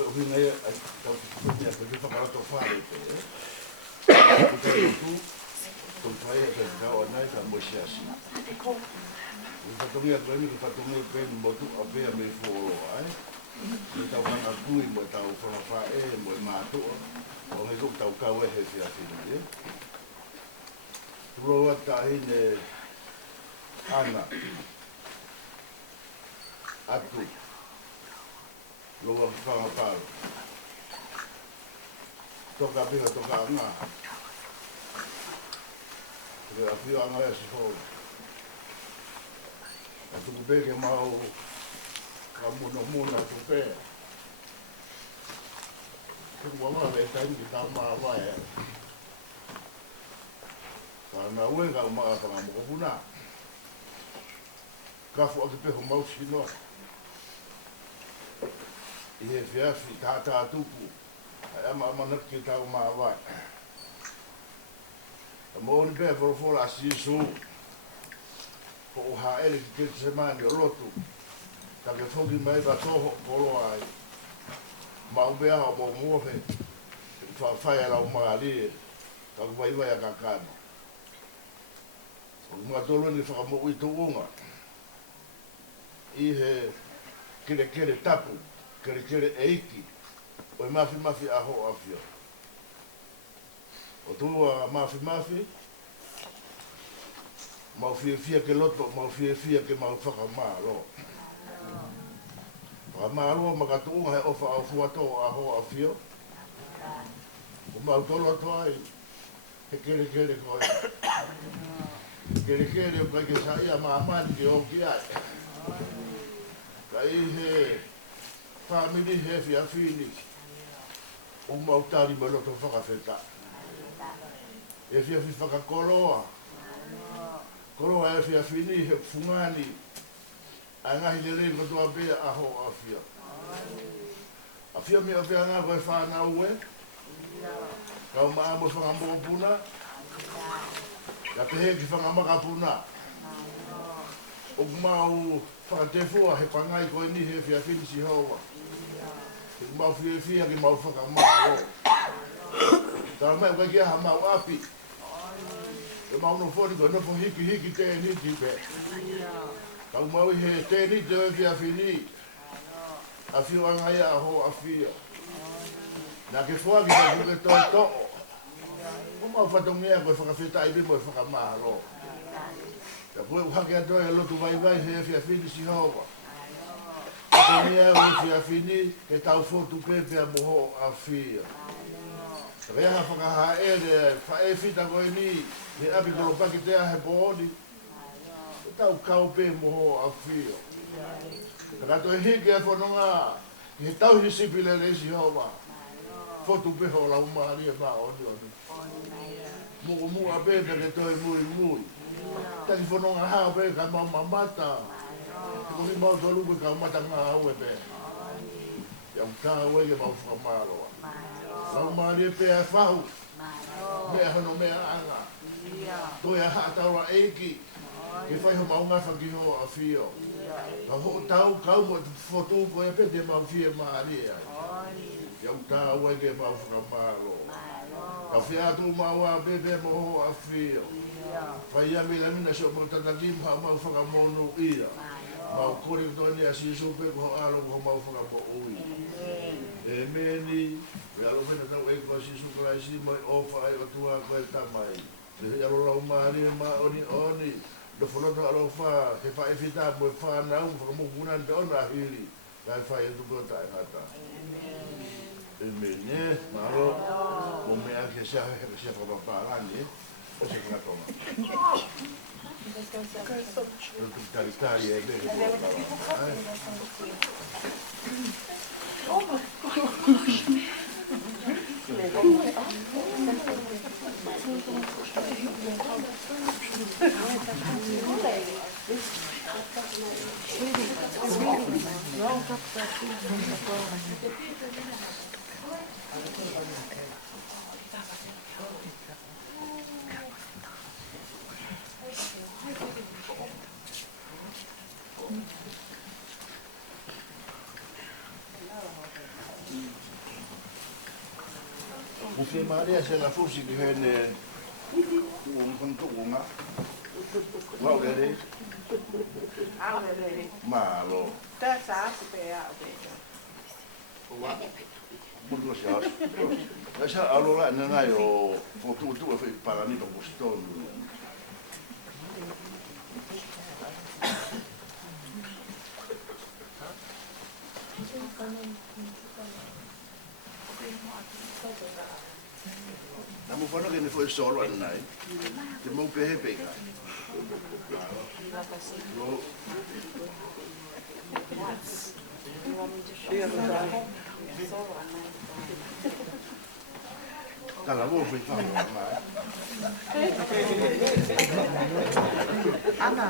Ohinga ia, tau kukunia, pe whiwha karato whare te, Kukai o tu, kong whai e te kau anai, ka moisi asi. Whatongia koe ni, whatongia koe ni motu a pia me whoro ai. Ni tau hanga kui, mo tau whanawha e, mo mātua, o hei kuk tau kau e he whia whini, Turoa tahine ana, atu, loa whangaparu. Toka piha, toka anga. Toka pia anga e si hou. A tuku peke mau ka muna tu pe. Tuku wama le taimi ki tau maa vai e. Ka na ue ka umaa whanga moko puna. Kafu aki peho mau sinoa. I he whiawhi tātā tupu. Ai ama naki tau maa vai. Ta mooni pēr whorofora a sisu. Ko o haere ki te semani o lotu. Ta ke whoki mai ka toho koro ai. Mau bea o mo mohe. Whawhai ala o maa lie. Ta ku vai vai a kakano. O mga tolo ni whakamoku i tuunga. I he kere tapu. Kere eiki. O mafi aho afio. O tua mafi, mau fia ke loto, mau fia ke mau whakamaro. Whakamaro makatuunga he ofa au fuato aho afio. O mau tolo atoai, he kere koe. Kere o kai ke saia maamani ke oki ai. Kai he family he fia fini. O mau tari maloto whakawheta. E fia whakakoroa. Koroa e fia fini he fungani. A ngahi le rei matua bea aho a fia. A fia mea fia ngā koe whanau e. Kau maa mo whangamoko puna. Ka te heki whangamaka puna. O mau whakatefua he pangai koe ni he fia fini si haua. He mau fia ki mau whakamako. Tara mai koe kia ha mau api. E mau no fori koe nofo hiki te niti pe. Kau mau he te niti o fia fini. A fio angai a ho a fia. Nā ke fua ki te kuke toi to'o. O mau whatongea koe whakawheta i mo e whakamaro. Ka koe uhake atoe e lotu vai he fia fini si haua. Whatongea o fia fini ke tau fotu pepe a moho a fia. Rea whakahaere, whae whita koe ni, he api kolo paki tea he pooni. E tau kaupe moho a whio. Kato e hike e whanonga, he tau hi sipile reisi hoa. Fotu peho la umari e maa oni. Muku mua pepe ke toi mui. Taki whanonga hao pe ka mau mamata. Ko ni mau toluku ka umata ngā au e pe. Iau kā ue ke mau whakamaroa. Lau maari e pēa whahu, mea hano mea anga. Toi a hataura eiki, ke whai ho maunga whakiho a whio. Ka ho tau kau mo te whotu ko e pete mau whia maari e ai. Iau tā ue ke mau whakamaro. Ka whia atu mau a pepe mo ho a whio. Whai a mila mina so mo tatakim ha mau whakamonu ia. Mau kore toi ni a sisu pe ko alo ko mau whakamonu ia. E meni, e alo mena tau e kua sisu kalaisi mai ofa ai o tua koe tamai. E alo lau maari e maa oni. Do whanoto alo wha, he wha e whita mo e whanau, whakamukuna te ona hiri. Kai whai e tuko tai hata. E meni, maro, o mea ke sea whapapārani, o se whakatonga. Tari e me. Oh my gosh. Porque Maria se la fusi que viene un conto una. Wow, dere. Malo. Muito chato. Essa aula não é o tu foi para mim não gostou. Namu fano que me foi solo anai. De meu pé pega. Kalau mau beli apa? Anna.